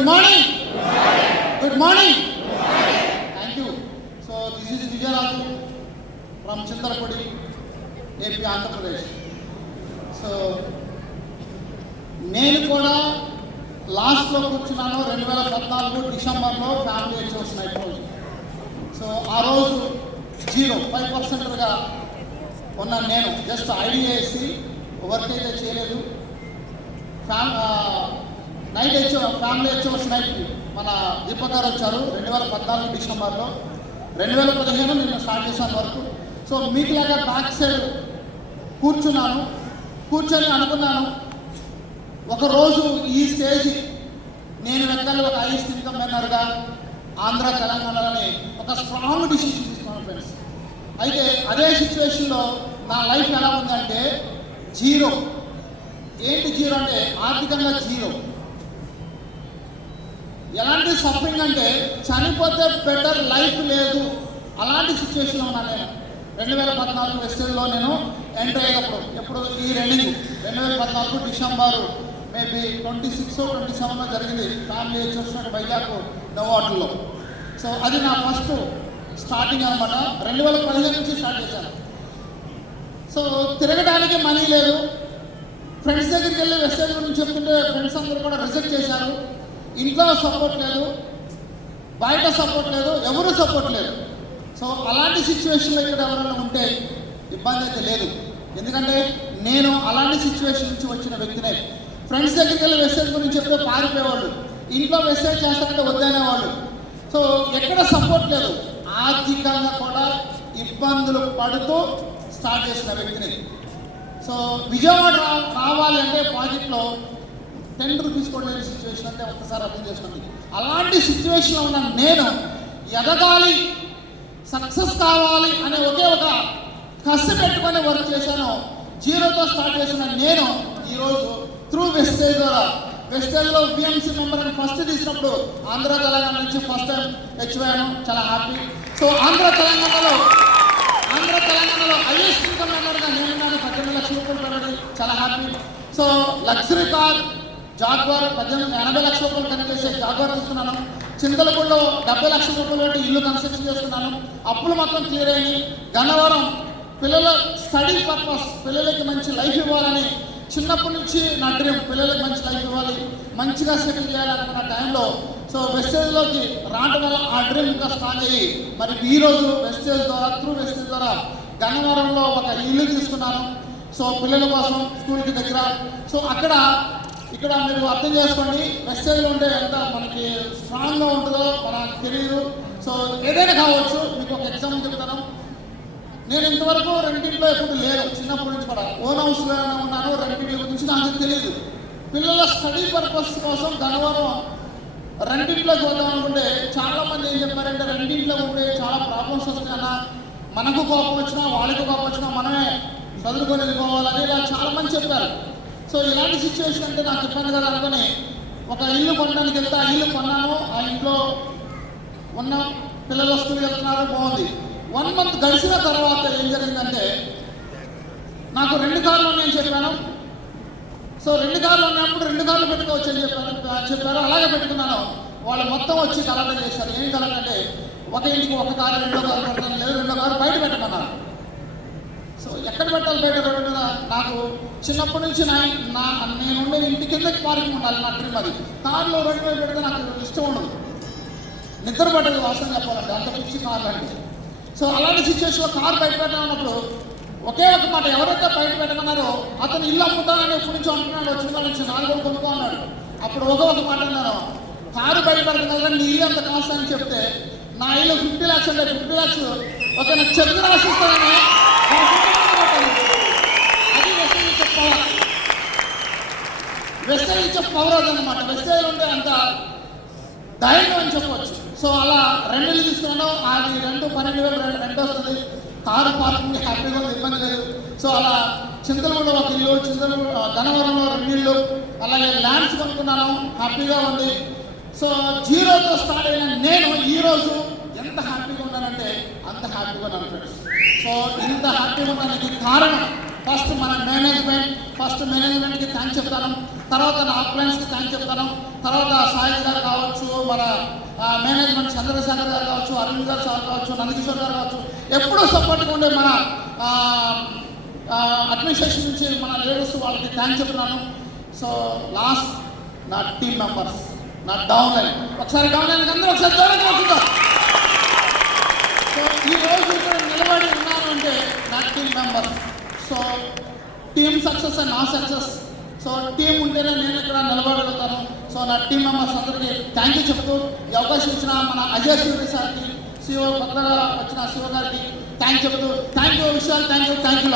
Good morning good morning thank you so this is Vijayaraju from Chintalapudi AP Andhra Pradesh so నేను కూడా లాస్ట్లో కూర్చున్నాను రెండు వేల పద్నాలుగు డిసెంబర్లో ఫ్యామిలీ వచ్చి నైట్ రోజు సో ఆ రోజు జీరో ఫైవ్ పర్సెంట్గా ఉన్న నేను. జస్ట్ ఐడియా వేసి వర్క్ అయితే చేయలేదు. ఫ్యామ్ నైట్ వచ్చే ఫ్యామిలీ హెచ్ఓస్ నైట్ మన దీపక్ గారు వచ్చారు రెండు వేల పద్నాలుగు డిసెంబర్లో. రెండు వేల పదిహేను నేను స్టార్ట్ చేశాను వరకు. సో మీకులాగా బ్యాక్ సైడ్ కూర్చున్నాను. కూర్చొని అనుకున్నాను. ఒకరోజు ఈ స్టేజ్ నేను వెనకాల ఒక ఐస్ ఇన్కమ్ మెన్నర్గా ఆంధ్ర తెలంగాణలోనే ఒక స్ట్రాంగ్ డిసిషన్ తీసుకున్నాను ఫ్రెండ్స్ అయితే అదే సిచ్యువేషన్లో నా లైఫ్ ఎలా ఉందంటే జీరో ఏంటి జీరో అంటే ఆర్థికంగా జీరో ఎలాంటి సఫరింగ్ అంటే చనిపోతే బెటర్ లైఫ్ లేదు. అలాంటి సిచ్యువేషన్లో ఉన్నాను. నేను రెండు వేల పద్నాలుగు వెస్టేజ్లో నేను ఎంటర్ అయ్యేటప్పుడు ఎప్పుడు ఈ రెండింగ్ రెండు వేల పద్నాలుగు December maybe twenty six twenty సెవెన్లో జరిగింది. ఫ్యామిలీ చూసినట్టు వైజాగ్ నవ్వాటల్లో సో అది నా ఫస్ట్ స్టార్టింగ్ అనమాట రెండు వేల పదిహేను నుంచి స్టార్ట్ చేశాను. సో తిరగడానికి మనీ లేదు. ఫ్రెండ్స్ దగ్గరికి వెళ్ళి వెస్టేజ్ గురించి చెప్తుంటే ఫ్రెండ్స్ అందరూ కూడా రిజెక్ట్ చేశారు. ఇంట్లో సపోర్ట్ లేదు బయట సపోర్ట్ లేదు ఎవరు సపోర్ట్ లేదు సో అలాంటి సిచ్యువేషన్లో ఇక్కడ ఎవరైనా ఉంటే ఇబ్బంది అయితే లేదు. ఎందుకంటే నేను అలాంటి సిచ్యువేషన్ నుంచి వచ్చిన వ్యక్తినే. ఫ్రెండ్స్ దగ్గరికి వెళ్ళి మెసేజ్ గురించి చెప్తే పారిపోయేవాళ్ళు. ఇంట్లో మెసేజ్ చేస్తారంటే వద్దనేవాళ్ళు. సో ఎక్కడ సపోర్ట్ లేదు. ఆర్థికంగా కూడా ఇబ్బందులు పడుతూ స్టార్ట్ చేసిన వ్యక్తిని. సో విజయవాడ రా- రావాలి అంటే ప్రాజెక్ట్లో టెండర్ తీసుకోలేని సిచ్యువేషన్ అంటే ఒక్కసారి అర్థం చేసుకోండి. అలాంటి సిచ్యువేషన్లో ఉన్న నేను ఎదగాలి సక్సెస్ కావాలి అనే ఒకే ఒక కసి పెట్టుకొని వర్క్ చేశాను. జీరోతో స్టార్ట్ చేసిన నేను ఈరోజు త్రూ వెస్టేజ్ ద్వారా. వెస్టేజ్లో బిఎంసీ మెంబర్ అని ఫస్ట్ తీసినప్పుడు ఆంధ్ర తెలంగాణ నుంచి ఫస్ట్ టైం తెచ్చిపోయాను. చాలా హ్యాపీ సో ఆంధ్ర తెలంగాణలో ఆంధ్ర తెలంగాణలో ఐఎస్ ఇన్కమ్ మెంబర్గా నేను పద్దెనిమిది లక్షల రూపాయలు చాలా happy so luxury car Jaguar పద్దెనిమిది ఎనభై లక్షల రూపాయలు కనిపించే జాగ్వార్ తీసుకున్నాను చింతలపూడిలో డెబ్బై లక్షల రూపాయలు పెట్టి ఇల్లు కన్స్ట్రక్షన్ చేసుకున్నాను అప్పులు మొత్తం క్లియర్ అయ్యి గన్నవరం పిల్లల స్టడీ పర్పస్ పిల్లలకి మంచి లైఫ్ ఇవ్వాలని చిన్నప్పటి నుంచి నా డ్రీమ్ పిల్లలకి మంచి లైఫ్ ఇవ్వాలి. మంచిగా సెటిల్ చేయాలనుకున్న టైంలో సో వెస్టేజ్లోకి రావడం వల్ల ఆ డ్రీమ్ ఇంకా స్ట్రాంగ్ అయ్యి మరి ఈరోజు వెస్టేజ్ ద్వారా త్రూ వెస్టేజ్ ద్వారా గన్నవరంలో ఒక ఇల్లు తీసుకున్నాను. సో పిల్లల కోసం స్కూల్కి దగ్గర. సో అక్కడ ఇక్కడ మీరు అర్థం చేసుకోండి వెస్టేజ్లో ఉంటే ఎంత మనకి స్ట్రాంగ్గా ఉంటుందో మనకు తెలియదు సో ఏదైనా కావచ్చు మీకు ఒక ఎగ్జాంపుల్ చెప్తాను. నేను ఇంతవరకు రెండింటిలో ఎప్పుడు లేను చిన్నప్పటి నుంచి కూడా. ఓన్ హౌస్లోనే ఉన్నాను రెండింటి గురించి నాకు తెలియదు పిల్లల స్టడీ పర్పస్ కోసం గనవరం రెండింటిలో చూద్దాం అనుకుంటే చాలా మంది ఏం చెప్పారంటే రెండింటిలో ఉంటే చాలా ప్రాబ్లమ్స్ వస్తాయన్నా మనకు కోపం వచ్చినా వాళ్ళకి కోపం వచ్చినా మనమే చదువుకొని వెళ్ళిపోవాలని ఇలా చాలా మంది చెప్పారు. సో ఇలాంటి సిచ్యువేషన్ అంటే నాకు ఇబ్బంది కదా అనుకుని ఒక ఇల్లు కొనడానికి వెళ్తే ఆ ఇల్లు కొన్నాను. ఆ ఇంట్లో ఉన్న పిల్లలు స్కూల్కి వెళ్తున్నారు బాగుంది. వన్ మంత్ గడిచిన తర్వాత ఏం జరిగిందంటే నాకు రెండు కార్లు ఉన్నాయని చెప్పాను. సో రెండు కార్లు ఉన్నప్పుడు రెండు కార్లు పెట్టుకోవచ్చు అని చెప్పాను. చెప్పారు అలాగే పెట్టుకున్నాను. వాళ్ళు మొత్తం వచ్చి కలెక్ట్ చేశారు. ఏం కలెక్ట్ అంటే ఒక ఇంటికి ఒక కారు రెండో కారు పెడతాను లేదు రెండో కారు బయట పెట్టమన్నారు. సో ఎక్కడ పెట్టాలి బయట పెట్టడం నాకు చిన్నప్పటి నుంచి నా నా నేనుండే ఇంటి కిందకి పార్కింగ్ ఉండాలి నా డ్రీమ్ అది. కార్లో రెండు వైపు పెడితే నాకు ఇష్టం ఉండదు. నిద్ర పట్టదు వాస్తవం చెప్పాలంటే అంత పిచ్చి కార్ అంటే సో అలాంటి సిచ్యువేషన్లో కార్ బయట పెట్టాలన్నప్పుడు ఒకే ఒక మాట ఎవరైతే బయట పెట్టమన్నారో అతను ఇల్లు అమ్ముతానని ఎప్పటి నుంచి అంటున్నాడు వచ్చిన వాళ్ళ నుంచి నాలుగు కూడా కొనుక్కో అన్నాడు అప్పుడు ఒక ఒక మాట అన్నారు కారు బయట పెడుతుంది కదా నీ ఇల్లు అంత కాస్ట్ అని చెప్తే నా ఇల్లు ఫిఫ్టీ ల్యాక్స్ అంటే ఫిఫ్టీ ల్యాక్స్ ఒక నాకు రాసిస్తానని నా ఫిఫ్టీ ల్యాక్స్ పెట్టాను. అది వెస్టేజ్ ఇచ్చే పవర్ వెస్టేజ్ ఇచ్చే పవర్ అదనమాట వెస్టేజ్ ఉంటే అంత ధైర్యం అని చెప్పవచ్చు సో అలా రెండు ఇల్లు అది రెండు పన్నెండు వేలు రెండు రెండు వస్తుంది. కారు పార్కింగ్ హ్యాపీగా ఉంది ఇబ్బంది లేదు. సో అలా చింతలమూడ ఒక ఇల్లు చింతల ధనవరంలో రెండు ఇల్లు అలాగే ల్యాండ్స్ కొనుక్కున్నాను. హ్యాపీగా ఉంది. సో జీరోతో స్టార్ట్ అయిన నేను ఈరోజు ఎంత హ్యాపీగా ఉన్నానంటే అంత హ్యాపీగా ఉన్నాను ఫ్రెండ్స్. సో ఇంత హ్యాపీగా ఉన్నానికి కారణం ఫస్ట్ మన మేనేజ్మెంట్ ఫస్ట్ మేనేజ్మెంట్కి థ్యాంక్స్ చెప్తాను. తర్వాత నా అప్లయన్స్కి థ్యాంక్స్ చెప్తాను. తర్వాత సాయి గారు కావచ్చు మన మేనేజ్మెంట్ చంద్రశేఖర్ గారు కావచ్చు అరవింద్ గారు సార్ కావచ్చు నందకిషోర్ గారు కావచ్చు ఎప్పుడూ సపోర్ట్గా ఉండే మన అడ్మినిస్ట్రేషన్ నుంచి మన లీడర్స్ వాళ్ళకి థ్యాంక్స్ చెప్తున్నాను. సో లాస్ట్ నా టీం మెంబర్స్ నా డౌన్ లైన్ ఒకసారి డౌన్ లైన్ అందరూ ఒకసారి డౌన్ లైన్ సో ఈ రోజు ఇక్కడ నిలబడి ఉన్నాను అంటే నా team members so team success and నా సక్సెస్ సో టీం ఉంటేనే నేను ఇక్కడ నిలబడగలుగుతాను. సో నా టీం మెంబర్స్ అందరికీ థ్యాంక్ యూ చెప్తూ ఈ అవకాశం ఇచ్చిన మన అజయ్ సూర్య సార్కి శివ కొత్తగా వచ్చిన శివ గారికి థ్యాంక్ చెప్తూ. థ్యాంక్ యూ విషయాలు థ్యాంక్ యూ థ్యాంక్ యూ